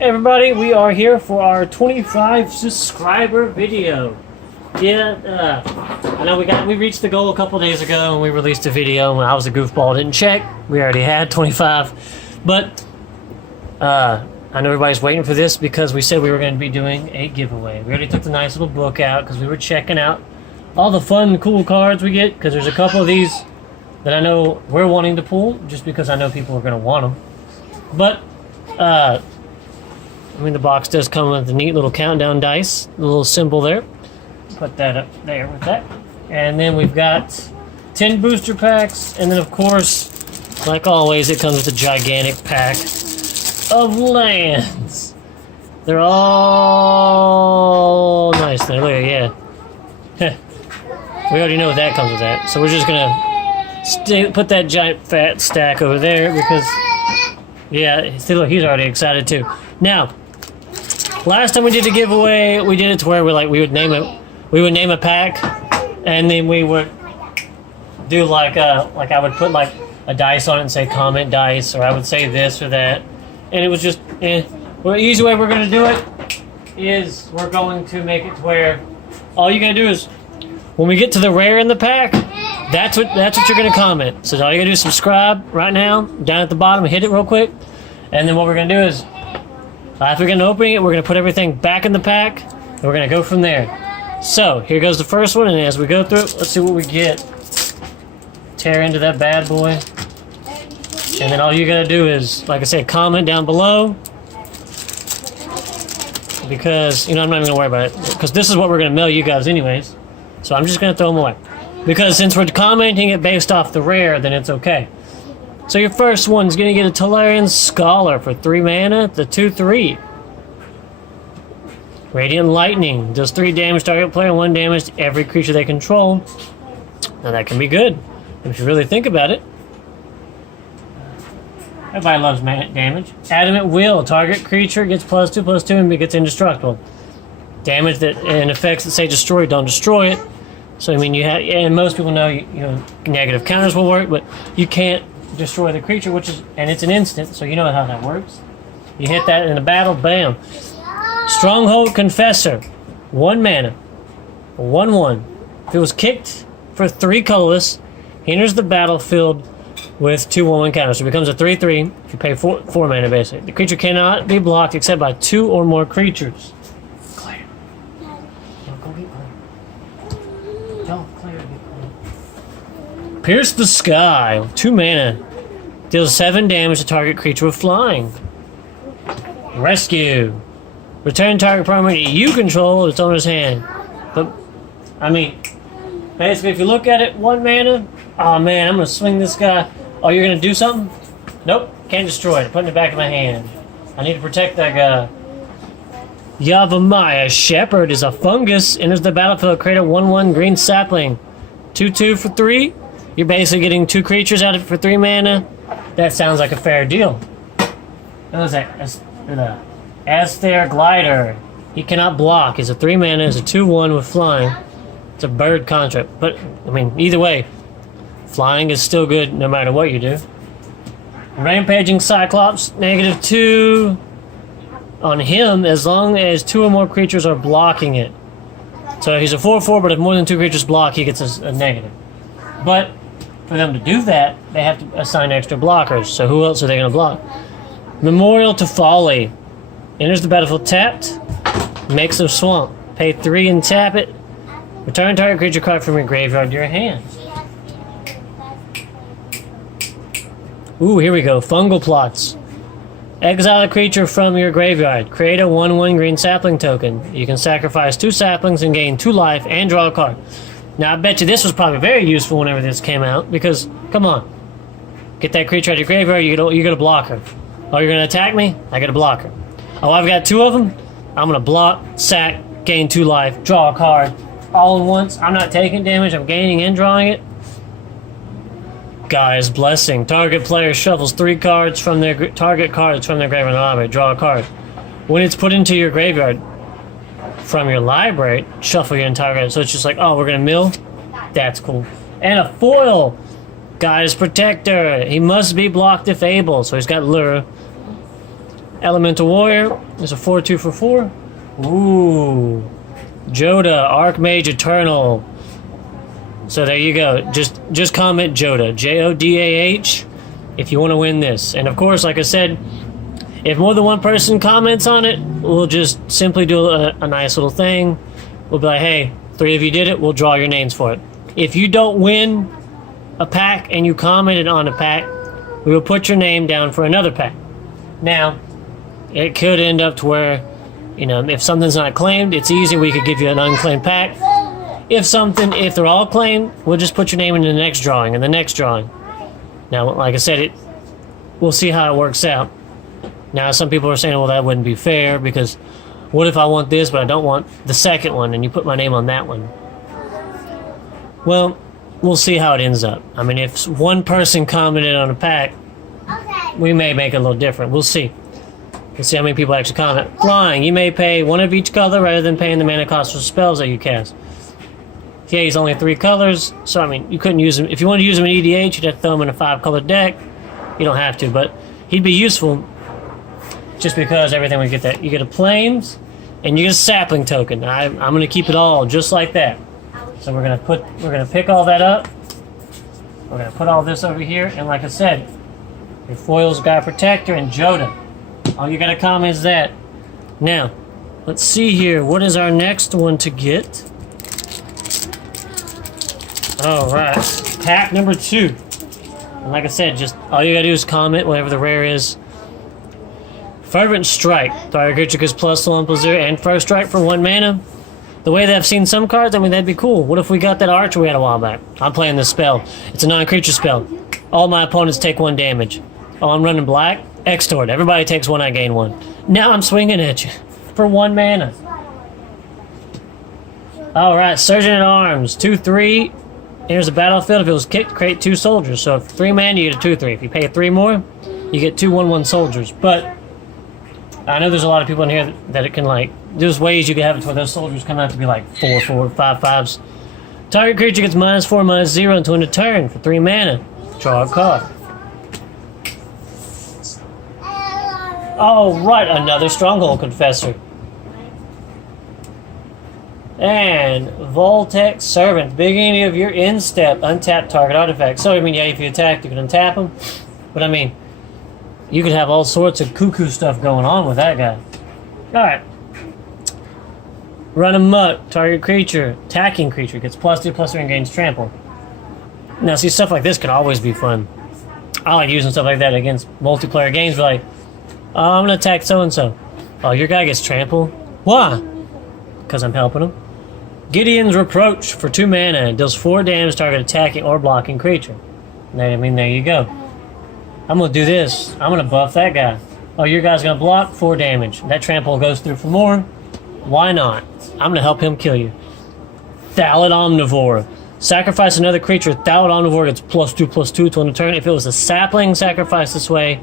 Hey everybody, we are here for our 25 subscriber video. Yeah, I know we reached the goal a couple days ago and we released a video when I was a goofball, didn't check. We already had 25, but I know everybody's waiting for this because we said we were going to be doing a giveaway. We already took the nice little book out because we were checking out all the fun, cool cards we get, because there's a couple of these that I know we're wanting to pull just because I know people are going to want them. But, I mean, the box does come with a neat little countdown dice, a little symbol there. Put that up there with that. And then we've got 10 booster packs, and then of course, like always, it comes with a gigantic pack of lands. They're all nice there. Look at yeah. We already know that comes with that. So we're just gonna put that giant fat stack over there because, yeah, see, look, he's already excited too. Now, last time we did a giveaway, we did it to where we would name it. We would name a pack, and then we would do like I would put like a dice on it and say comment dice, or I would say this or that, and it was just Well, the easy way we're going to do it is we're going to make it to where all you got to do is when we get to the rare in the pack, that's what you're going to comment. So all you got to do is subscribe right now down at the bottom, hit it real quick, and then what we're going to do is after we're going to open it, we're going to put everything back in the pack, and we're going to go from there. So, here goes the first one, and as we go through it, let's see what we get. Tear into that bad boy. And then all you gotta do is, like I said, comment down below. Because, I'm not even gonna worry about it. Because this is what we're gonna mail you guys anyways. So I'm just gonna throw them away. Because since we're commenting it based off the rare, then it's okay. So your first one's gonna get a Tolarian Scholar for 3 mana, the 2/3. Radiant Lightning does 3 damage to target player, 1 damage to every creature they control. Now that can be good if you really think about it. Everybody loves damage. Adamant Will, target creature gets +2/+2 and gets indestructible. Damage that and effects that say destroy don't destroy it. So I mean and most people know negative counters will work, but you can't destroy the creature, and it's an instant, so you know how that works. You hit that in a battle, bam. Stronghold Confessor, 1 mana, 1/1. If it was kicked for 3 colorless, he enters the battlefield with 2 1/1 counters. So it becomes a 3/3 if you pay 4 mana basically. The creature cannot be blocked except by 2 or more creatures. Claire. Go get Claire. Tell Claire to get Claire. Pierce the Sky, 2 mana. Deals 7 damage to target creature with flying. Rescue. Return target property you control to its owner's hand. But, I mean, basically, if you look at it, 1 mana. Oh man, I'm gonna swing this guy. Oh, you're gonna do something? Nope, can't destroy it. Putting it back in my hand. I need to protect that guy. Yavimaya Shepherd is a fungus. Enters the battlefield, create a 1/1 green sapling. 2/2 for 3. You're basically getting 2 creatures out of it for 3 mana. That sounds like a fair deal. What was that? Astair Glider. He cannot block. He's a 3 mana. He's a 2/1 with flying. It's a bird contract. But, I mean, either way, flying is still good no matter what you do. Rampaging Cyclops. -2 on him as long as 2 or more creatures are blocking it. So he's a 4/4, but if more than 2 creatures block, he gets a negative. But for them to do that, they have to assign extra blockers. So who else are they going to block? Memorial to Folly. Enters the battlefield tapped. Makes a swamp. Pay 3 and tap it. Return target creature card from your graveyard to your hand. Ooh, here we go. Fungal Plots. Exile a creature from your graveyard. Create a 1/1 green sapling token. You can sacrifice 2 saplings and gain 2 life and draw a card. Now, I bet you this was probably very useful whenever this came out, because, come on. Get that creature out of your graveyard, you get a blocker. Oh, you're going to attack me? I get a blocker. Oh, I've got 2 of them? I'm going to block, sack, gain 2 life, draw a card. All at once. I'm not taking damage, I'm gaining and drawing it. Gaia's Blessing. Target player shuffles 3 cards from their target cards from their graveyard and library. Draw a card. When it's put into your graveyard from your library, shuffle your entire graveyard. So it's just like, oh, we're going to mill? That's cool. And a foil. Gaia's Protector. He must be blocked if able. So he's got Lure. Elemental Warrior is a 4/2 for 4. Ooh. Jodah, Archmage Eternal. So there you go. Just comment Jodah. Jodah. If you want to win this. And of course, like I said, if more than one person comments on it, we'll just simply do a nice little thing. We'll be like, hey, 3 of you did it, we'll draw your names for it. If you don't win a pack and you commented on a pack, we will put your name down for another pack. Now, it could end up to where, you know, if something's not claimed, it's easy, we could give you an unclaimed pack. If they're all claimed, we'll just put your name in the next drawing and the next drawing. Now, like I said, we'll see how it works out. Now, some people are saying, well, that wouldn't be fair, because what if I want this, but I don't want the second one, and you put my name on that one? Well, we'll see how it ends up. I mean, if one person commented on a pack, we may make it a little different. We'll see. We'll see how many people actually comment. Flying, you may pay one of each color rather than paying the mana cost for spells that you cast. Yeah, he's only 3 colors, so I mean, you couldn't use him. If you want to use him in EDH, you'd have to throw him in a 5-color deck. You don't have to, but he'd be useful just because everything we get that. You get a Plains, and you get a Sapling token. I'm going to keep it all just like that. So we're gonna pick all that up. We're gonna put all this over here, and like I said, your foils, Gaia Protector, and Jodah. All you gotta comment is that. Now, let's see here. What is our next one to get? All right, pack number 2. And like I said, just all you gotta do is comment whatever the rare is. Fervent Strike. Target creature gets +1/+0 and first strike for 1 mana. The way that I've seen some cards, I mean, that'd be cool. What if we got that Archer we had a while back? I'm playing this spell. It's a non-creature spell. All my opponents take 1 damage. Oh, I'm running black? Extort. Everybody takes 1, I gain 1. Now I'm swinging at you for 1 mana. Alright, Surgeon at Arms. 2/3. Enters the battlefield. If it was kicked, create 2 soldiers. So if 3 mana, you get a 2/3. If you pay 3 more, you get 2 1/1 soldiers. But I know there's a lot of people in here that it can, like, there's ways you can have it where those soldiers come out to be like 4/4, 5/5s. Target creature gets -4/-0 until end of turn for 3 mana. Draw a card. Oh, right, another Stronghold Confessor. And Voltec Servant. Beginning of your end step, untap target artifact. So, I mean, yeah, if you attack, you can untap them. But, I mean, you could have all sorts of cuckoo stuff going on with that guy. Alright. Run amok. Target creature. Attacking creature. Gets +2/+3 and gains trample. Now, see, stuff like this can always be fun. I like using stuff like that against multiplayer games. We're like, oh, I'm going to attack so-and-so. Oh, your guy gets trample? Why? Because I'm helping him. Gideon's Reproach for 2 mana. It deals 4 damage to target attacking or blocking creature. I mean, there you go. I'm going to do this. I'm going to buff that guy. Oh, your guy's going to block 4 damage. That trample goes through for more. Why not? I'm going to help him kill you. Thallid Omnivore. Sacrifice another creature. Thallid Omnivore gets +2/+2 to end of turn. If it was a sapling sacrificed this way,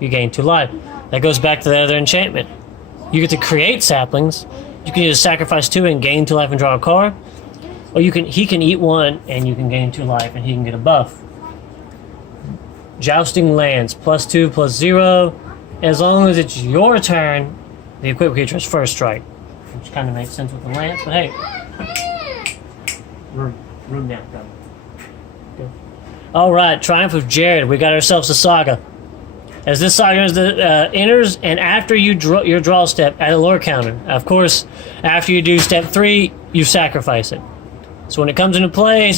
you gain 2 life. That goes back to the other enchantment. You get to create saplings. You can either sacrifice 2 and gain 2 life and draw a card, or he can eat 1 and you can gain 2 life and he can get a buff. Jousting Lance, +2/+0. As long as it's your turn, the equipped creature has first strike. Which kind of makes sense with the lance, but hey. Room now, go. Alright, Triumph of Jared. We got ourselves a saga. As this saga enters, and after you your draw step, add a lore counter. Of course, after you do step 3, you sacrifice it. So when it comes into play,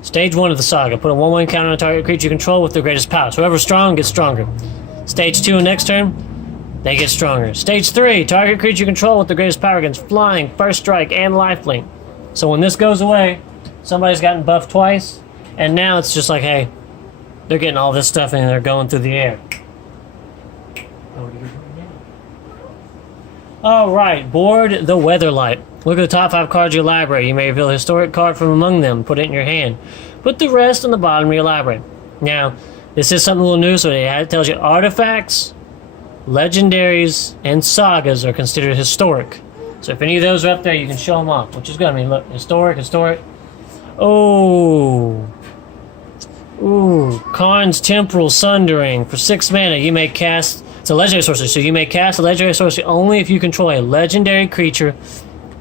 stage 1 of the saga, put a 1/1 counter on a target creature you control with the greatest power. So whoever's strong gets stronger. Stage 2 and next turn, they get stronger. Stage 3, target creature you control with the greatest power against flying, first strike, and lifelink. So when this goes away, somebody's gotten buffed twice, and now it's just like, hey, they're getting all this stuff and they're going through the air. Alright, board the Weatherlight. Look at the top 5 cards of your library. You may reveal a historic card from among them, put it in your hand. Put the rest on the bottom of your library. Now, this is something a little new, so it tells you artifacts, legendaries, and sagas are considered historic. So if any of those are up there, you can show them off, which is good. I mean, look, historic. Oh. Ooh, Karn's Temporal Sundering. For 6 mana, you may cast It's a legendary sorcery, so you may cast a legendary sorcery only if you control a legendary creature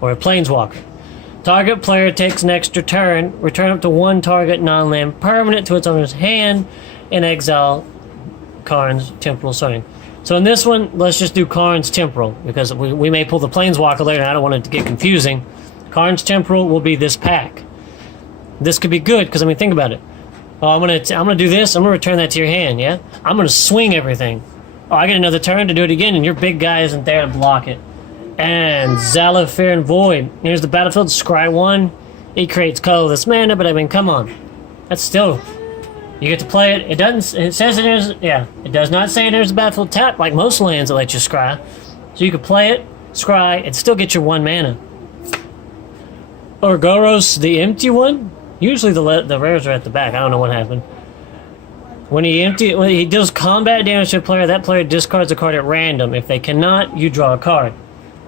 or a planeswalker. Target player takes an extra turn, return up to one target non-land permanent to its owner's hand, and exile Karn's Temporal Summoning. So in this one, let's just do Karn's Temporal, because we may pull the Planeswalker later, and I don't want it to get confusing. Karn's Temporal will be this pack. This could be good, because, I mean, think about it. Oh, I'm gonna do this, I'm gonna return that to your hand, yeah? I'm gonna swing everything. Oh, I get another turn to do it again, and your big guy isn't there to block it. And Zalafiran Void. Here's the battlefield, scry 1. It creates colorless mana, but I mean, come on. That's still... You get to play it. It doesn't... It says it is... Yeah. It does not say there's a battlefield tap like most lands that let you scry. So you could play it, scry, and still get your 1 mana. Orgoros, the empty one? Usually the rares are at the back. I don't know what happened. When he deals combat damage to a player, that player discards a card at random. If they cannot, you draw a card.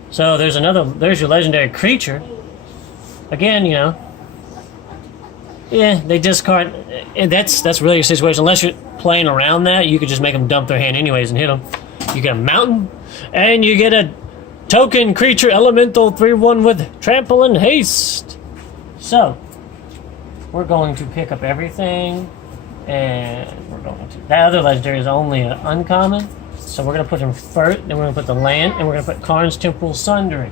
So there's your legendary creature. Again, you know. Yeah, they discard. And that's really your situation. Unless you're playing around that, you could just make them dump their hand anyways and hit them. You get a mountain, and you get a token creature elemental 3/1 with trample and haste. So we're going to pick up everything, and we're going to. That other legendary is only an uncommon. So we're going to put him first, then we're going to put the land, and we're going to put Karn's Temporal Sundering.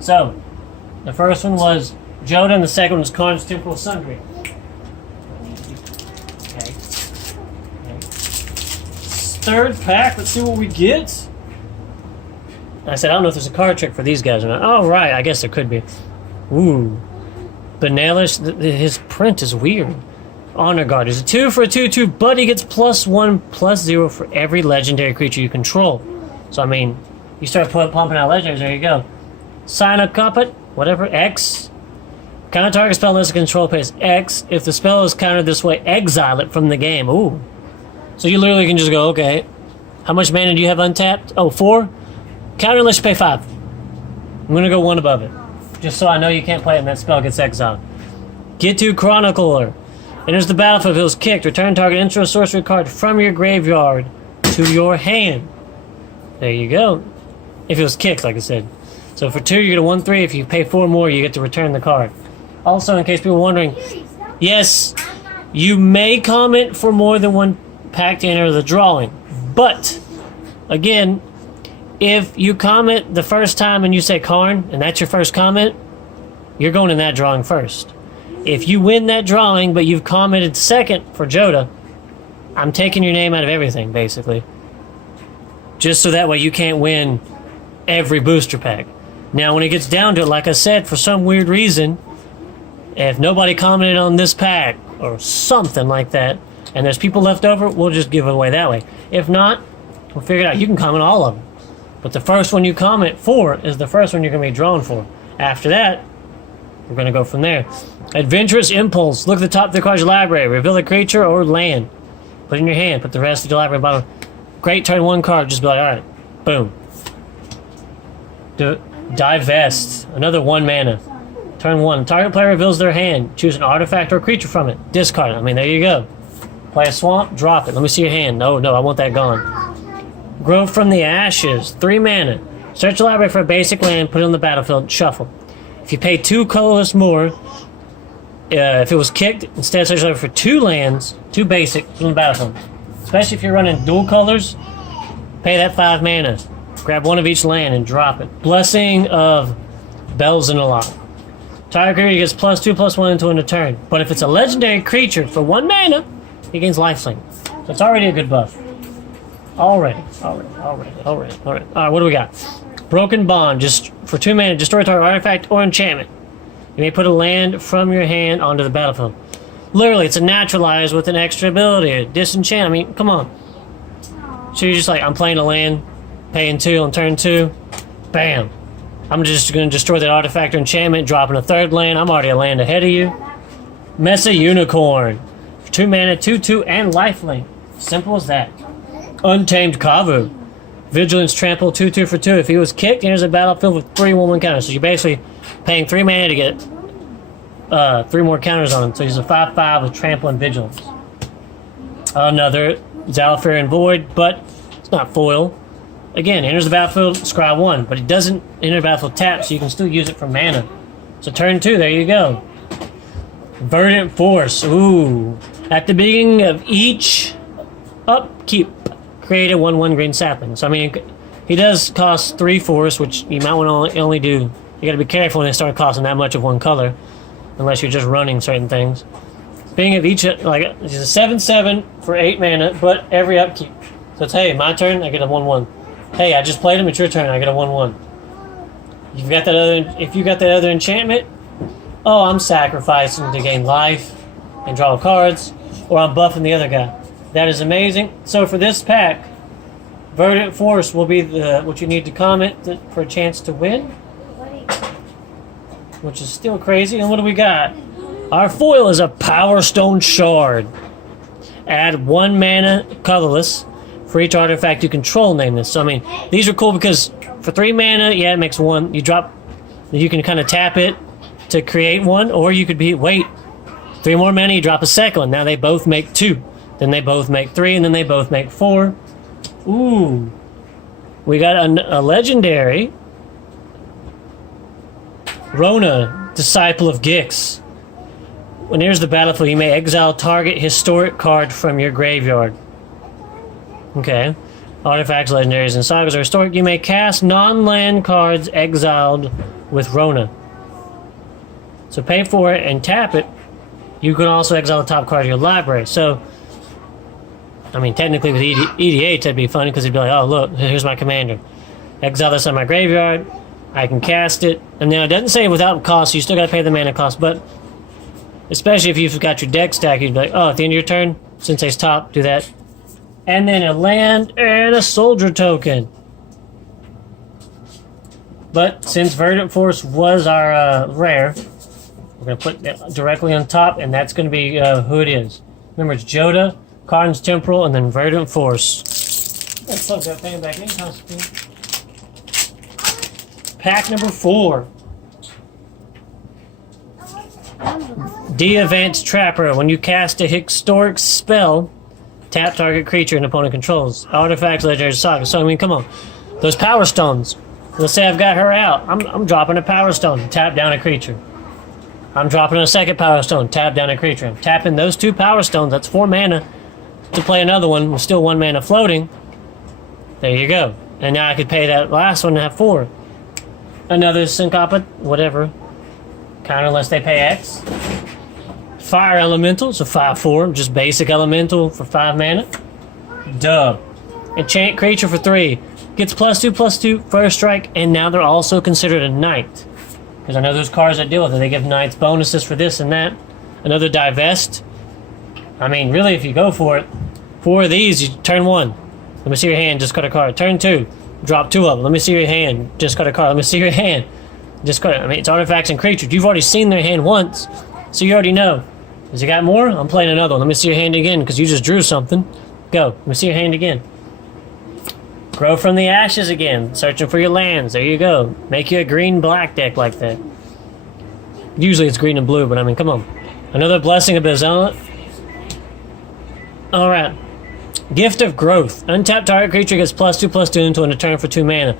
So, the first one was Jodah, and the second one was Karn's Temporal Sundering. Okay. Third pack, let's see what we get. I said, I don't know if there's a card trick for these guys or not. Oh, right, I guess there could be. Ooh. Benalish, his print is weird. Honor Guard is a 2 for a 2/2, but he gets +1/+0 for every legendary creature you control. So, I mean, you start pumping out legendaries, there you go. Sign a Couplet, whatever, X. Counter target spell unless a control pays X. If the spell is countered this way, exile it from the game. Ooh. So you literally can just go, okay, how much mana do you have untapped? Oh, 4? Counter unless you pay 5. I'm going to go 1 above it. Just so I know you can't play it and that spell gets exiled. Get to Chronicler. Enters the battlefield if it was kicked. Return target intro sorcery card from your graveyard to your hand. There you go. If it was kicked, like I said. So for 2, you get a 1/3. If you pay 4 more, you get to return the card. Also, in case people are wondering, yes, you may comment for more than 1 pack to enter the drawing. But, again, if you comment the first time and you say Karn, and that's your first comment, you're going in that drawing first. If you win that drawing, but you've commented second for Jodah, I'm taking your name out of everything, basically. Just so that way you can't win every booster pack. Now, when it gets down to it, like I said, for some weird reason, if nobody commented on this pack, or something like that, and there's people left over, we'll just give it away that way. If not, we'll figure it out. You can comment all of them. But the first one you comment for is the first one you're going to be drawn for. After that, we're going to go from there. Adventurous Impulse. Look at the top of the card's library. Reveal a creature or land. Put it in your hand. Put the rest of your library bottom. Great, turn 1 card. Just be like, alright. Boom. Divest. Another 1 mana. Turn 1. Target player reveals their hand. Choose an artifact or creature from it. Discard it. I mean, there you go. Play a swamp. Drop it. Let me see your hand. No, I want that gone. Grow from the Ashes. 3 mana. Search the library for a basic land. Put it on the battlefield. Shuffle. If you pay 2 colorless more, if it was kicked, instead search the library for 2 lands, 2 basic, from the battlefield. Especially if you're running dual colors, pay that 5 mana. Grab 1 of each land and drop it. Blessing of Belzenalot. Target creature gets +2/+1 until end of turn. But if it's a legendary creature for 1 mana, he gains lifelink. So it's already a good buff. Alright, what do we got? Broken Bond, just for 2 mana, destroy target artifact or enchantment. You may put a land from your hand onto the battlefield. Literally, it's a naturalize with an extra ability, a disenchant. I mean, come on. So you're just like, I'm playing a land, paying 2 on turn 2, bam. I'm just going to destroy that artifact or enchantment, dropping a 3rd land. I'm already a land ahead of you. Mesa Unicorn. For 2 mana, 2/2, and lifelink. Simple as that. Untamed Kavu. Vigilance Trample, 2/2 for 2. If he was kicked, he enters the battlefield with 3 1/1 counters. So you're basically paying 3 mana to get 3 more counters on him. So he's a 5/5 with Trample and Vigilance. Another Zalafiran Void, but it's not foil. Again, enters the battlefield, scry 1, but it doesn't enter the battlefield tapped, so you can still use it for mana. So turn 2, there you go. Verdant Force. Ooh. At the beginning of each upkeep, create a 1/1 green sapling. So I mean, he does cost 3 force, which you might want to only do. You got to be careful when they start costing that much of one color, unless you're just running certain things. Beginning of each, like it's a 7/7 for 8 mana, but every upkeep. So it's hey, my turn, I get a 1/1. Hey, I just played him. It's your turn, I get a 1/1. You've got that other. If you got that other enchantment, oh, I'm sacrificing to gain life and draw cards, or I'm buffing the other guy. That is amazing. So for this pack, Verdant Force will be what you need to comment for a chance to win, which is still crazy. And what do we got? Our foil is a Power Stone Shard. Add 1 mana colorless for each artifact you control. Name this. So I mean, these are cool because for 3 mana, yeah, it makes 1. You drop, you can kind of tap it to create 1, or you could wait 3 more mana, you drop a second one. Now they both make 2. Then they both make 3, and then they both make 4. Ooh. We got a legendary Rona, Disciple of Gix. When enters the battlefield, you may exile target historic card from your graveyard. Okay. Artifacts, legendaries, and sagas are historic. You may cast non-land cards exiled with Rona. So pay for it and tap it. You can also exile the top card of your library. So, I mean, technically with EDH, that'd be funny because it'd be like, oh, look, here's my commander. Exile this on my graveyard. I can cast it. And now it doesn't say without cost, so you still got to pay the mana cost. But especially if you've got your deck stack, you'd be like, oh, at the end of your turn, Sensei's top, do that. And then a land and a soldier token. But since Verdant Force was our rare, we're going to put that directly on top, and that's going to be who it is. Remember, it's Jodah, Karn's Temporal, and then Verdant Force. Let's plug that thing back in, Constantine. Pack number 4. D-Advanced Trapper. When you cast a historic spell, tap target creature an opponent controls. Artifacts, legendary, saga. So, I mean, come on. Those Power Stones. Let's say I've got her out. I'm dropping a Power Stone. Tap down a creature. I'm dropping a second Power Stone. Tap down a creature. I'm tapping those 2 Power Stones. That's 4 mana to play another one with still 1 mana floating. There you go. And now I could pay that last one and have 4. Another Syncopate, whatever. Counter unless they pay X. Fire Elemental, so 5/4, just basic elemental for 5 mana. Dub. Enchant creature for 3. Gets +2/+2, first strike, and now they're also considered a knight. Because I know those cards that deal with it, they give knights bonuses for this and that. Another Divest. I mean, really, if you go for it, 4 of these, you turn 1. Let me see your hand, just cut a card. Turn 2, drop 2 of them. Let me see your hand, just cut a card. Let me see your hand, just cut it. I mean, it's artifacts and creatures. You've already seen their hand once, so you already know. Has he got more? I'm playing another one. Let me see your hand again, because you just drew something. Go. Let me see your hand again. Grow from the ashes again. Searching for your lands. There you go. Make you a green-black deck like that. Usually it's green and blue, but I mean, come on. Another Blessing of Bezelot. Alright. Gift of Growth. Untapped target creature gets +2/+2 until end of turn for 2 mana.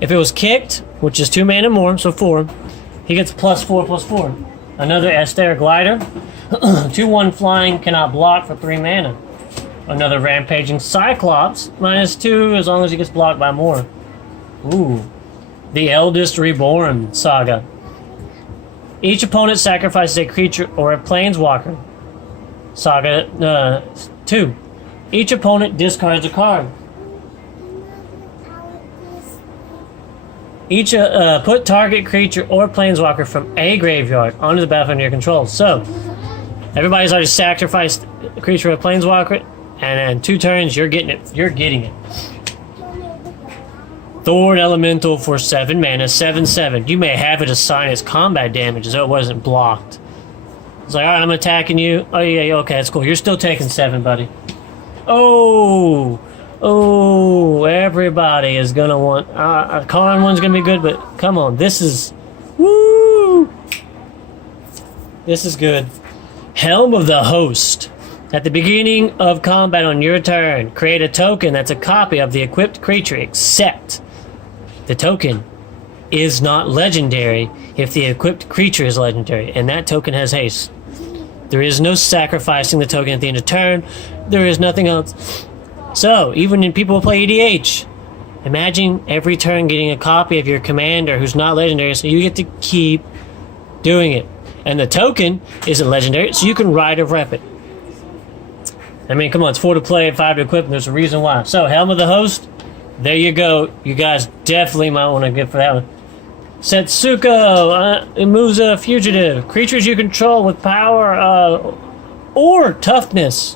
If it was kicked, which is 2 mana more, so 4, he gets +4/+4. Another Esther Glider. 2/1 flying, cannot block for 3 mana. Another Rampaging Cyclops. -2 as long as he gets blocked by more. Ooh. The Eldest Reborn Saga. Each opponent sacrifices a creature or a planeswalker. Saga 2. Each opponent discards a card. Each put target creature or planeswalker from a graveyard onto the battlefield under your control. So, everybody's already sacrificed a creature or a planeswalker, and in 2 turns, you're getting it. You're getting it. Thorn Elemental for 7 mana, 7/7. You may have it assign its combat damage, so it wasn't blocked. It's like, alright, I'm attacking you. Oh, yeah, okay, that's cool. You're still taking 7, buddy. Oh! Oh, everybody is gonna want... Karn one's gonna be good, but come on, this is... Woo! This is good. Helm of the Host. At the beginning of combat on your turn, create a token that's a copy of the equipped creature, except the token is not legendary if the equipped creature is legendary, and that token has haste. There is no sacrificing the token at the end of turn. There is nothing else. So, even when people play EDH, imagine every turn getting a copy of your commander who's not legendary, so you get to keep doing it. And the token isn't legendary, so you can ride or rep it. I mean, come on, it's 4 to play and 5 to equip, and there's a reason why. So, Helm of the Host, there you go. You guys definitely might want to get for that one. Setsuko, it moves a fugitive. Creatures you control with power or toughness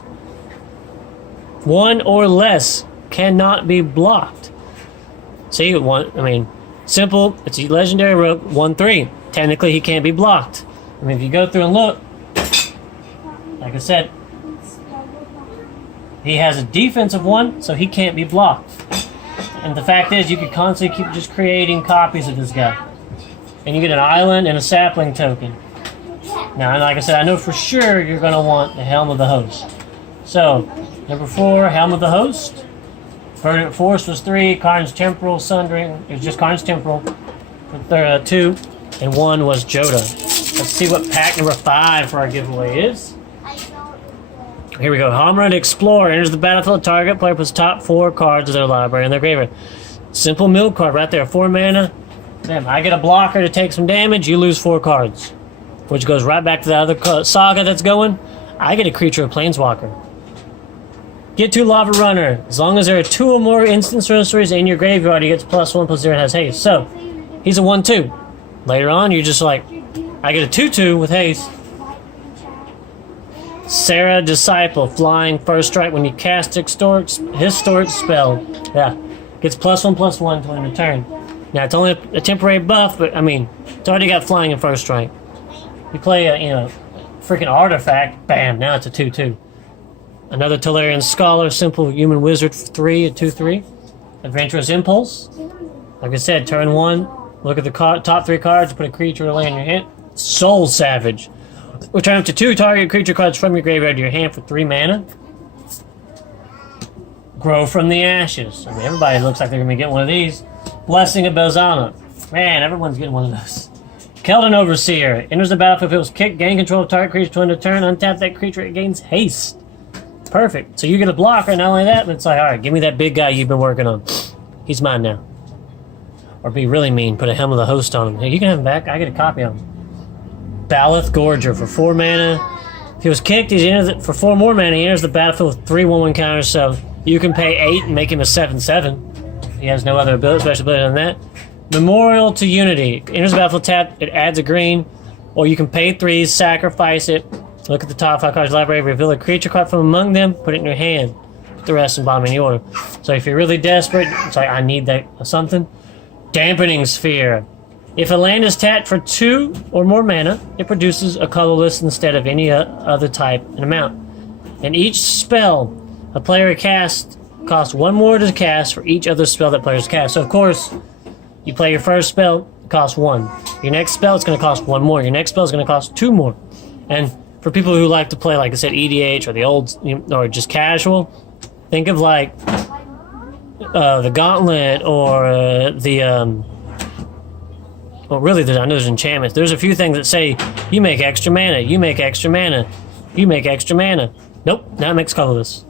1 or less cannot be blocked. See, simple. It's a legendary rogue, 1/3. Technically, he can't be blocked. I mean, if you go through and look, like I said, he has a defense of 1, so he can't be blocked. And the fact is, you could constantly keep just creating copies of this guy. And you get an island and a sapling token. Now, like I said, I know for sure you're going to want the Helm of the Host. So, number 4, Helm of the Host. Verdant Force was 3. Karn's Temporal Sundering. It was just Karn's Temporal. 2. And 1 was Joda. Let's see what pack number 5 for our giveaway is. Here we go. Homered Explorer enters the battlefield. Target player puts top 4 cards of their library in their graveyard. Simple mill card right there. 4 mana. Damn, I get a blocker to take some damage. You lose 4 cards. Which goes right back to the other saga that's going. I get a creature of Planeswalker. Get 2 Lava Runner. As long as there are 2 or more instant sorceries in your graveyard, he gets +1/+0 and has haste. So, he's a 1/2. Later on, you're just like, I get a 2/2 with haste. Sarah Disciple, flying first strike when you cast Historic Spell. Yeah, gets +1/+1 to end a turn. Now it's only a temporary buff, but I mean, it's already got flying in first strike. You play a freaking artifact, bam! Now it's a 2/2. Another Tolarian Scholar, simple human wizard for 3, a 2/3. Adventurous Impulse. Like I said, turn 1. Look at the top 3 cards. Put a creature or land in your hand. Soul Savage. Return up to 2 target creature cards from your graveyard to your hand for 3 mana. Grow from the Ashes. I mean, everybody looks like they're going to get one of these. Blessing of Belzama. Man, everyone's getting one of those. Keldon Overseer. Enters the battlefield if it was kicked. Gain control of target creature to end a turn. Untap that creature. It gains haste. Perfect. So you get a blocker, and not only that, but it's like, alright, give me that big guy you've been working on. He's mine now. Or be really mean, put a Helm of the Host on him. Hey, you can have him back. I get a copy of him. Baloth Gorger for 4 mana. If he was kicked, he enters for 4 more mana. He enters the battlefield with 3 1/1 counters, so you can pay 8 and make him a 7/7. He has no other ability, special ability than that. Memorial to Unity. Enters the battlefield tapped, it adds a green. Or you can pay 3, sacrifice it. Look at the top 5 cards of the library, reveal a creature card from among them, put it in your hand. Put the rest in bottom of any order. So if you're really desperate, it's like, I need that or something. Dampening Sphere. If a land is tapped for 2 or more mana, it produces a colorless instead of any other type and amount. And each spell a player casts costs 1 more to cast for each other spell that players cast. So of course, you play your first spell, it costs 1. Your next spell is going to cost 1 more. Your next spell is going to cost 2 more. And for people who like to play, like I said, EDH or the old, or just casual, think of like the Gauntlet or well, really, I know there's enchantments. There's a few things that say, you make extra mana, you make extra mana, you make extra mana. Nope, now it makes colorless.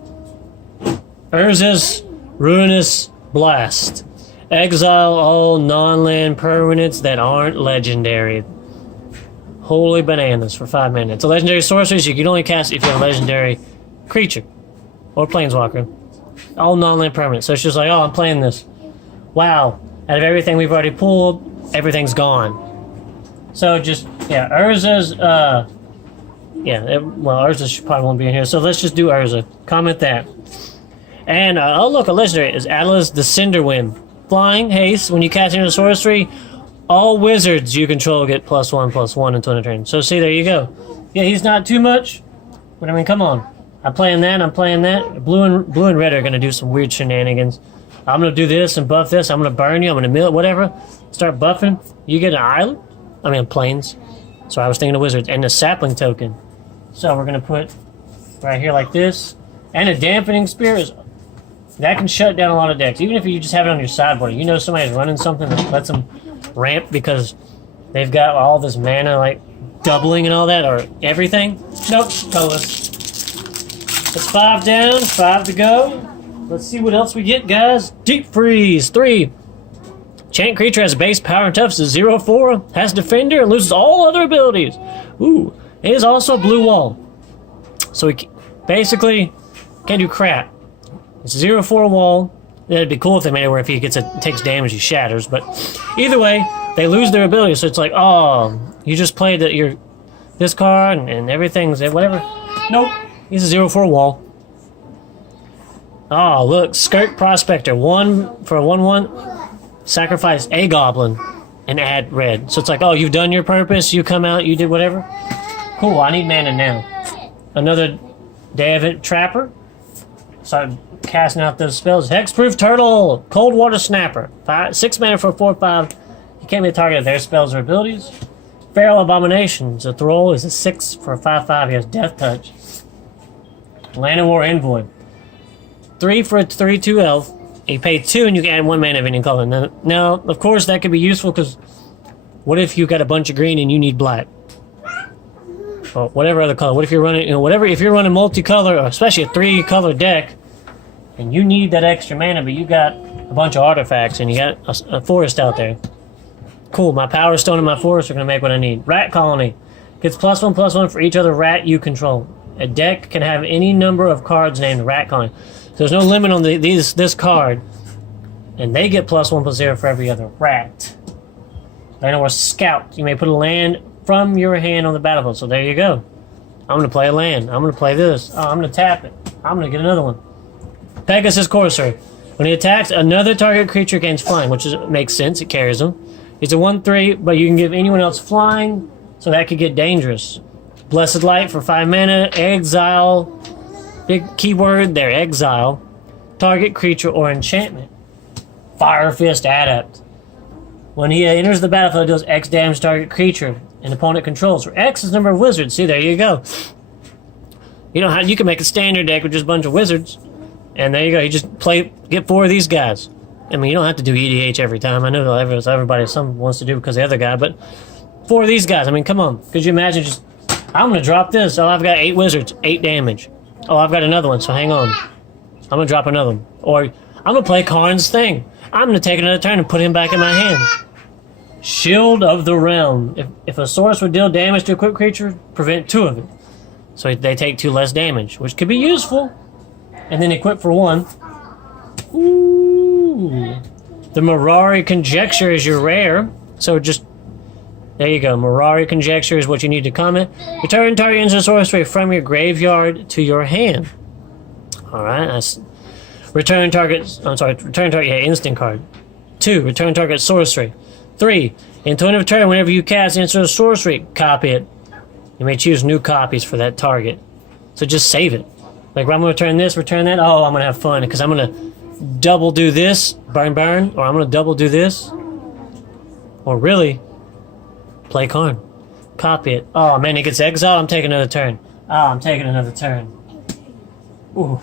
Urza's Ruinous Blast. Exile all non-land permanents that aren't legendary. Holy bananas for 5 mana. It's a legendary sorcery, so you can only cast it if you have a legendary creature or planeswalker. All non-land permanents. So it's just like, oh, I'm playing this. Wow. Out of everything we've already pulled, everything's gone. So just, yeah, Urza's, Urza probably won't be in here. So let's just do Urza. Comment that. And, oh look, a legendary is Atlas the Cinderwind. Flying, haste, when you cast into a sorcery, all wizards you control get +1/+1 until end of turn. So see, there you go. Yeah, he's not too much, but I mean, come on. I'm playing that. Blue and red are going to do some weird shenanigans. I'm going to do this and buff this. I'm going to burn you. I'm going to mill it, whatever. Start buffing. You get an island. I mean, planes. So I was thinking of wizards. And a sapling token. So we're going to put right here like this. And a dampening spear that can shut down a lot of decks. Even if you just have it on your sideboard, you know somebody's running something that lets them ramp because they've got all this mana like doubling and all that, or everything. Nope, colorless. That's 5 down, 5 to go. Let's see what else we get, guys. Deep Freeze, 3. Enchant creature has base power and toughness is 0/4, has defender, and loses all other abilities. Ooh, it is also a blue wall. So we basically can't do crap. It's a 0/4 wall. It'd be cool if they made it where if he takes damage, he shatters. But either way, they lose their ability. So it's like, oh, you just played this card and everything's whatever. Nope, he's a 0/4 wall. Oh, look, Skirk Prospector, 1 for a 1/1. Sacrifice a goblin and add red. So it's like, oh, you've done your purpose. You come out, you did whatever. Cool, I need mana now. Another David Trapper. Start casting out those spells. Hexproof Turtle, Cold Water Snapper. 6 mana for a 4/5. You can't be a target of their spells or abilities. Feral Abominations. A Thrall is a 6 for a 5/5. He has Death Touch. Llanowar Envoy. 3 for a 3/2 elf. You pay 2 and you can add 1 mana of any color. Now, of course, that could be useful because what if you got a bunch of green and you need black? Or whatever other color. What if you're running, if you're running multicolor, or especially a 3-color deck, and you need that extra mana, but you got a bunch of artifacts and you got a forest out there. Cool, my Power Stone and my forest are going to make what I need. Rat Colony. Gets +1/+1 for each other rat you control. A deck can have any number of cards named Rat Colony. So there's no limit on this card. And they get +1/+0 for every other rat. Llanowar Scout. You may put a land from your hand on the battlefield. So there you go. I'm going to play a land. I'm going to play this. Oh, I'm going to tap it. I'm going to get another one. Pegasus Courser. When he attacks, another target creature gains flying, which makes sense. It carries him. It's a 1/3, but you can give anyone else flying, so that could get dangerous. Blessed Light for 5 mana. Exile. Big keyword there, exile. Target creature or enchantment. Fire Fist Adept. When he enters the battlefield, it deals X damage to target creature an opponent controls. Where X is the number of wizards. See, there you go. You know how you can make a standard deck with just a bunch of wizards. And there you go. You just get 4 of these guys. I mean, you don't have to do EDH every time. I know everybody some wants to do because the other guy, but 4 of these guys. I mean, come on. Could you imagine just, I'm going to drop this. Oh, I've got 8 wizards, 8 damage. Oh, I've got another one, so hang on. I'm going to drop another one. Or I'm going to play Karn's Thing. I'm going to take another turn and put him back in my hand. Shield of the Realm. If a source would deal damage to a equipped creature, prevent 2 of it. So they take 2 less damage, which could be useful. And then equip for 1. Ooh. The Mirari Conjecture is your rare. So just, there you go. Mirari Conjecture is what you need to comment. Return target instant sorcery from your graveyard to your hand. Alright, that's... Return target, instant card. 2, return target sorcery. 3, until end of turn, whenever you cast instant sorcery, copy it. You may choose new copies for that target. So just save it. Like, I'm going to return that. Oh, I'm going to have fun because I'm going to double do this, burn, or I'm going to double do this. Or really, play Karn. Copy it. Oh, man, it gets exiled. I'm taking another turn. I'm taking another turn. Ooh.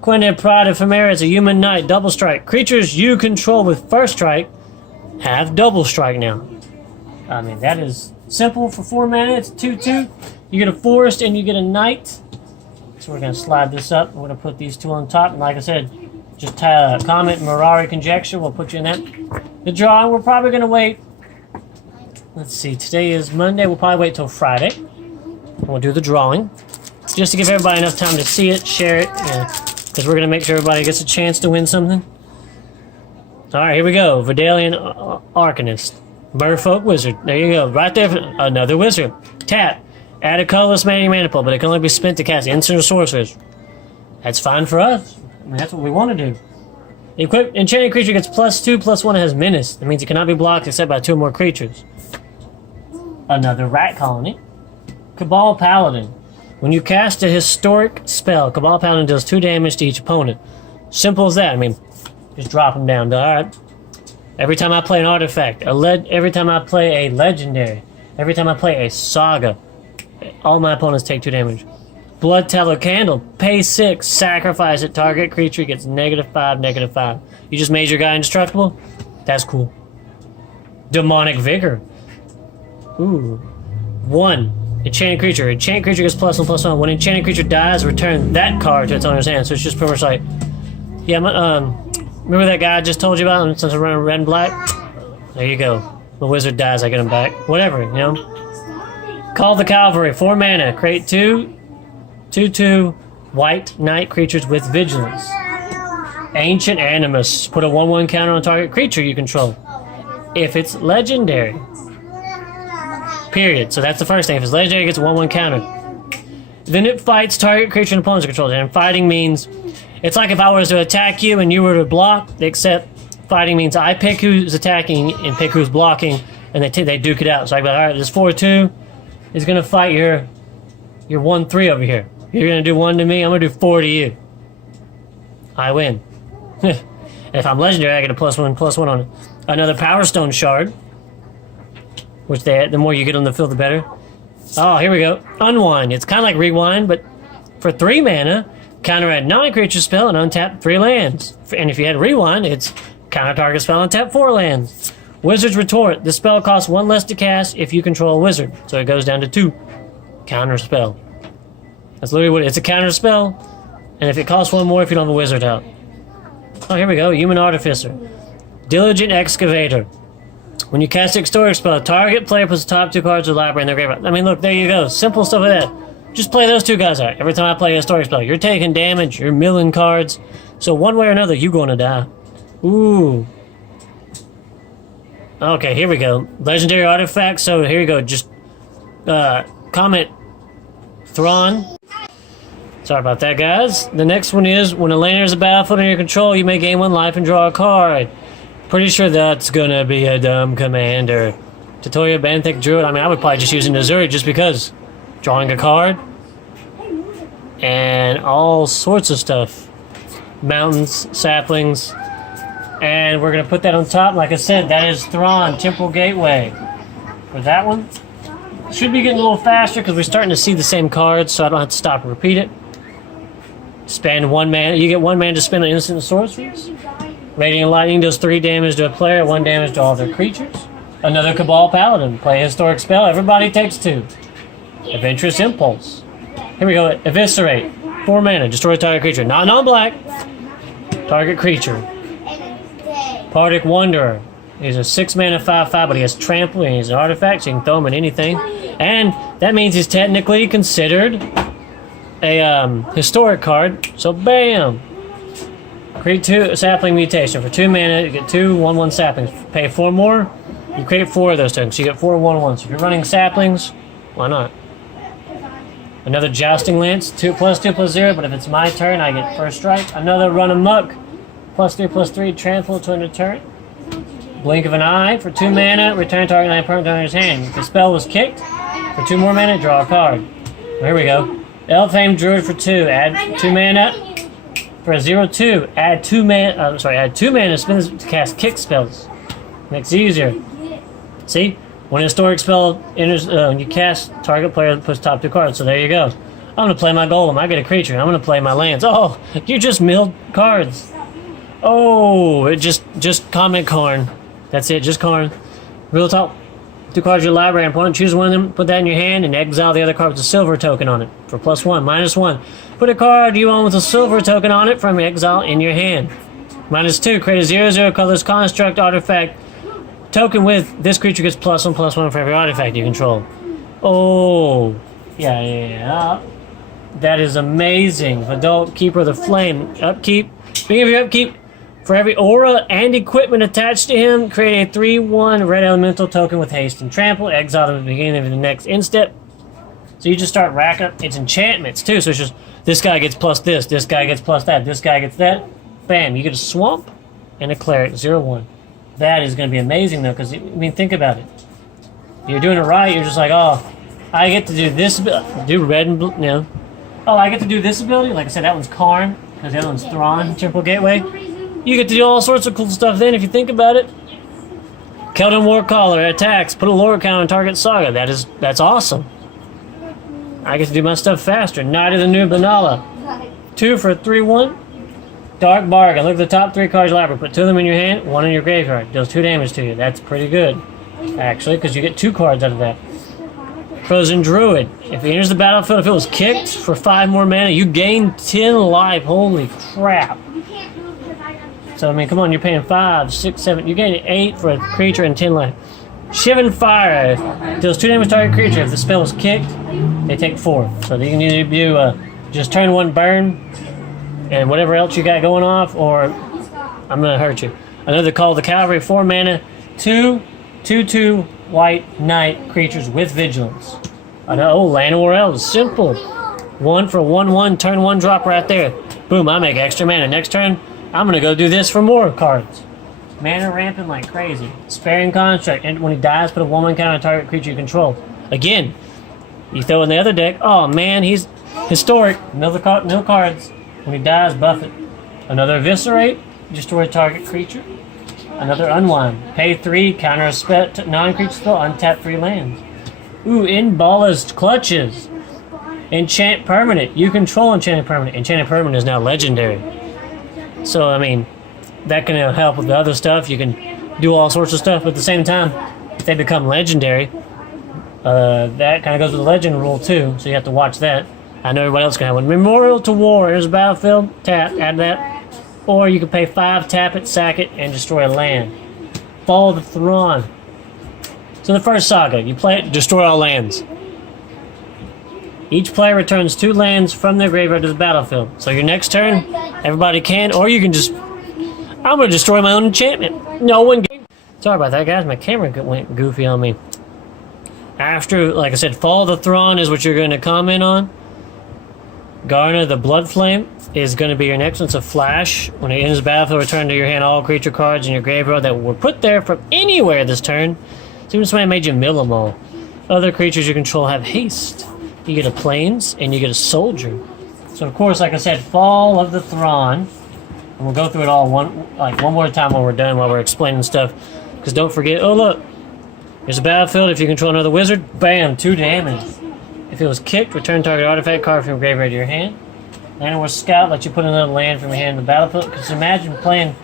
Quinded Pride of Femera is a human knight, double strike. Creatures you control with first strike have double strike now. I mean, that is simple for 4 mana. It's 2/2. You get a forest and you get a knight. So we're going to slide this up. We're going to put these 2 on top. And like I said, just comment Mirari Conjecture. We'll put you in that. The drawing, we're probably going to wait. Let's see. Today is Monday. We'll probably wait till Friday. And we'll do the drawing. Just to give everybody enough time to see it, share it. Because we're going to make sure everybody gets a chance to win something. Alright, here we go. Vidalian Arcanist. Merfolk Wizard. There you go. Right there. Another wizard. Tap. Add a colorless mana pool, but it can only be spent to cast instant or sorcerers. That's fine for us. I mean, that's what we want to do. Equipped enchanted creature gets +2/+1 and has menace. That means it cannot be blocked except by 2 or more creatures. Another rat colony. Cabal Paladin. When you cast a historic spell, Cabal Paladin deals 2 damage to each opponent. Simple as that. I mean, just drop them down. Alright. Every time I play an artifact, every time I play a legendary, every time I play a saga, all my opponents take 2 damage. Blood Teller Candle. Pay 6. Sacrifice it. Target creature gets -5, -5. You just made your guy indestructible? That's cool. Demonic Vigor. Ooh. 1. Enchanted creature. Enchanted creature gets +1/+1. When enchanted creature dies, return that card to its owner's hand. So it's just pretty much like, yeah, remember that guy I just told you about since I'm running red and black? There you go. The wizard dies, I get him back. Whatever, you know? Call the Cavalry. 4 mana. Create 2/2 white knight creatures with vigilance. Ancient Animus. Put a 1/1 counter on target creature you control. If it's legendary. Period. So that's the first thing. If it's legendary, it gets a 1/1 counter. Then it fights target creature and opponent's control. And fighting means, it's like if I was to attack you and you were to block, except fighting means I pick who's attacking and pick who's blocking, and they duke it out. So I go, all right, this 4/2 is going to fight your 1/3 over here. You're going to do 1 to me, I'm going to do 4 to you. I win. If I'm legendary, I get a +1/+1 on it. Another Power Stone Shard, which the more you get on the field, the better. Oh, here we go. Unwind. It's kind of like Rewind, but for 3 mana, counter a non-creature spell and untap 3 lands. And if you had Rewind, it's counter target spell and tap 4 lands. Wizard's Retort. The spell costs 1 less to cast if you control a wizard, so it goes down to 2. Counter spell. That's literally what it is. It's a counter spell, and if it costs 1 more if you don't have a wizard out. Oh, here we go. Human Artificer. Diligent Excavator. When you cast a historic spell, target player puts the top 2 cards of the library in their graveyard. I mean, look, there you go. Simple stuff like that. Just play those 2 guys out. Every time I play a historic spell, you're taking damage, you're milling cards. So one way or another, you're going to die. Ooh. Okay, here we go. Legendary Artifact. So here we go. Just Comet Thrawn. Sorry about that, guys. The next one is, when a land enters the battlefield under your control, you may gain 1 life and draw a card. Pretty sure that's gonna be a dumb commander. Tutorial Benthic Druid. I mean, I would probably just use an Azuri just because. Drawing a card. And all sorts of stuff. Mountains, saplings. And we're gonna put that on top. Like I said, that is Thrawn, Temple Gateway. For that one. Should be getting a little faster because we're starting to see the same cards, so I don't have to stop and repeat it. Spend 1 mana. You get 1 mana to spend on instant and sorceries. Radiant Lightning does 3 damage to a player, 1 damage to all their creatures. Another Cabal Paladin. Play a historic spell. Everybody takes 2. Adventurous Impulse. Here we go. Eviscerate. 4 mana. Destroy target creature. Not non-black. Target creature. Pardic Wanderer. He's a 6 mana 5/5, but he has trample and he's an artifact, so you can throw him in anything. And that means he's technically considered a historic card. So bam! Create 2 sapling mutation. For 2 mana, you get 2 1/1 saplings. Pay 4 more, you create 4 of those tokens. So you get 4 1/1s. So if you're running saplings, why not? Another Jousting Lance, 2+2+0, but if it's my turn, I get first strike. Another Run Amok, +3/+3, trample to a turn. Blink of an Eye, for 2 mana, return target land permanent to his hand. If the spell was kicked, for 2 more mana, draw a card. Here we go. Elfhame Druid for 2, add 2 mana. For a 0/2, add 2 mana. Add 2 mana to cast kick spells. Makes it easier. See, when a historic spell enters, when you cast, target player puts top 2 cards. So there you go. I'm gonna play my golem. I get a creature. I'm gonna play my lands. Oh, you just milled cards. Oh, it just comment Karn. That's it, just Karn. Real talk. 2 cards in your library. Opponent choose one of them, put that in your hand, and exile the other card with a silver token on it for +1, -1. Put a card you own with a silver token on it from exile in your hand. -2. Create a 0/0 colorless construct artifact token with this creature gets +1/+1 for every artifact you control. Oh, yeah. That is amazing. Adult Keeper of the Flame. Upkeep. Beginning of your upkeep. For every aura and equipment attached to him, create a 3/1 red elemental token with haste and trample. Exile them at the beginning of the next instep. So you just start racking up its enchantments too. So it's just, this guy gets plus this guy gets plus that, this guy gets that. Bam, you get a swamp and a cleric, 0/1. That is going to be amazing though, because I mean, think about it. You're doing it right. You're just like, oh, I get to do this, do red and blue, no. Oh, I get to do this ability. Like I said, that one's Karn, because the other one's Thrawn, Temple Gateway. You get to do all sorts of cool stuff then if you think about it. Keldon Warcaller attacks, put a lore count on target saga. That's awesome. I get to do my stuff faster. Knight of the New Banala. 2 for a 3/1. Dark Bargain. Look at the top 3 cards you library. Put 2 of them in your hand, 1 in your graveyard. Deals 2 damage to you. That's pretty good, actually, because you get 2 cards out of that. Frozen Druid. If he enters the battlefield, if it was kicked for 5 more mana, you gain 10 life. Holy crap. So, I mean, come on, you're paying 5, 6, 7. You gain 8 for a creature and 10 life. Shivan Fire. Deals 2 damage to target creature. If the spell is kicked, they take 4. So you can either do just turn 1 burn and whatever else you got going off, or I'm going to hurt you. Another Call of the Cavalry, 4 mana, 2/2 white knight creatures with vigilance. Oh, Llanowar Elves, simple. 1 for 1/1, turn 1 drop right there. Boom, I make extra mana. Next turn, I'm going to go do this for more cards. Mana ramping like crazy. Sparing Construct, and when he dies, put a 1/1 counter on target creature you control. Again, you throw in the other deck, oh man, he's historic. Mill cards. When he dies, buff it. Another Eviscerate, destroy target creature. Another Unwind. Pay 3, counter a non-creature spell, untap 3 lands. Ooh, Inballast Clutches. Enchant Permanent. You control Enchanted Permanent. Enchanted Permanent is now legendary. So, I mean, that can help with the other stuff. You can do all sorts of stuff, but at the same time, if they become legendary, that kind of goes with the legend rule too, so you have to watch that. I know everybody else can have one. Memorial to War. Here's a battlefield. Tap. Add that. Or you can pay 5, tap it, sack it, and destroy a land. Fall of the Thrawn. So the first saga, you play it, destroy all lands. Each player returns 2 lands from their graveyard to the battlefield. So your next turn, everybody can, or you can just... I'm going to destroy my own enchantment. No one... Sorry about that, guys. My camera went goofy on me. After, like I said, Fall of the Thrawn is what you're going to comment on. Garner the Bloodflame is going to be your next one. It's a flash. When it ends the battlefield, return to your hand all creature cards in your graveyard that were put there from anywhere this turn. So even somebody made you mill them all. Other creatures you control have haste. You get a Plains, and you get a Soldier. So, of course, like I said, Fall of the Thrawn. And we'll go through it all one more time while we're done, while we're explaining stuff. Because don't forget, oh look, there's a battlefield. If you control another wizard, bam, 2 damage. If it was kicked, return target artifact card from your graveyard to your hand. Llanowar Scout lets you put another land from your hand in the battlefield. Because imagine playing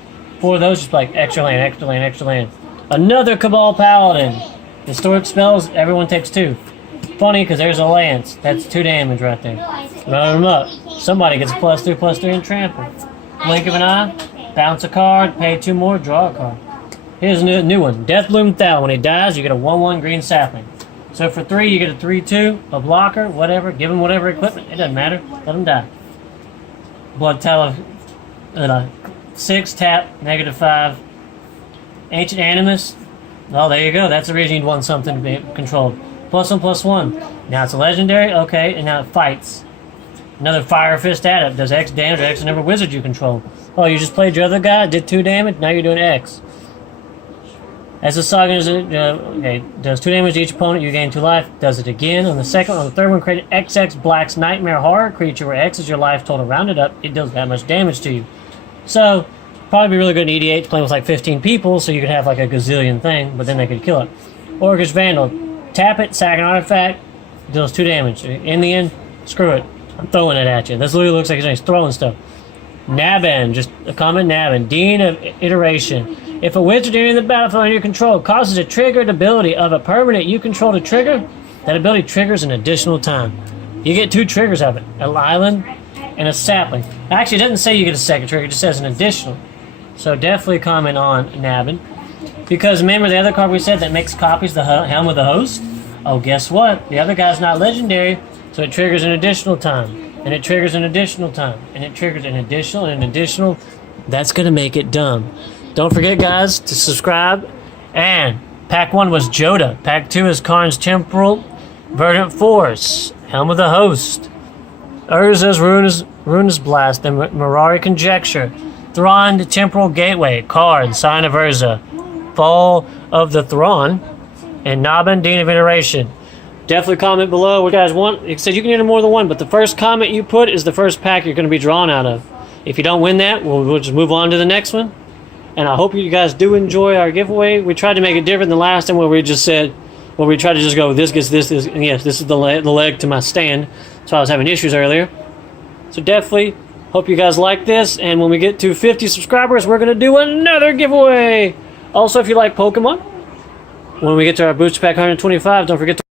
4 of those, just like extra land, extra land, extra land. Another Cabal Paladin. Historic spells, everyone takes 2. Funny, because there's a Lance. That's 2 damage right there. Load them up. Somebody gets a +3/+3 and trample. Blink of an eye, bounce a card, pay 2 more, draw a card. Here's a new one. Deathbloom Thal. When he dies, you get a 1/1 green sapling. So for 3, you get a 3/2, a blocker, whatever. Give him whatever equipment. It doesn't matter. Let him die. Blood Talon, 6, tap, -5. Ancient Animus. Oh, there you go. That's the reason you'd want something to be controlled. +1/+1. Now it's a legendary. Okay, and now it fights. Another Fire Fist Adept. Does X damage or X number of wizards you control. Oh, you just played your other guy, did 2 damage, now you're doing X. As the saga does 2 damage to each opponent, you gain 2 life. Does it again. On the second, on the third one, create an XX Black's Nightmare Horror creature where X is your life total rounded up. It does that much damage to you. So, probably be really good in EDH playing with like 15 people, so you could have like a gazillion thing, but then they could kill it. Orcish Vandal. Tap it, sack an artifact, deals 2 damage. In the end, screw it. I'm throwing it at you. This literally looks like he's throwing stuff. Nabin, just a common Nabin. Dean of Iteration. If a wizard entering the battlefield under your control causes a triggered ability of a permanent you control to trigger, that ability triggers an additional time. You get 2 triggers of it. An island and a sapling. Actually, it doesn't say you get a second trigger. It just says an additional. So definitely comment on Nabin. Because remember the other card we said that makes copies, the Helm of the Host? Oh, guess what? The other guy's not legendary. So it triggers an additional time, and it triggers an additional time, and it triggers an additional and an additional. That's going to make it dumb. Don't forget, guys, to subscribe. And Pack 1 was Jodah. Pack 2 is Karn's Temporal Verdant Force, Helm of the Host, Urza's Ruinous Blast, and Mirari Conjecture, Thrawn Temporal Gateway, Karn, Sign of Urza, Fall of the Thrawn, and Nabin, Dean of Iteration. Definitely comment below what you guys want. It said you can enter more than one, but the first comment you put is the first pack you're going to be drawn out of. If you don't win that, we'll just move on to the next one. And I hope you guys do enjoy our giveaway. We tried to make it different than last time where we just said, where we try to just go, this gets this, and yes, this is the leg to my stand. So I was having issues earlier. So definitely hope you guys like this, and when we get to 50 subscribers, we're going to do another giveaway. Also, if you like Pokemon, when we get to our booster pack 125, don't forget to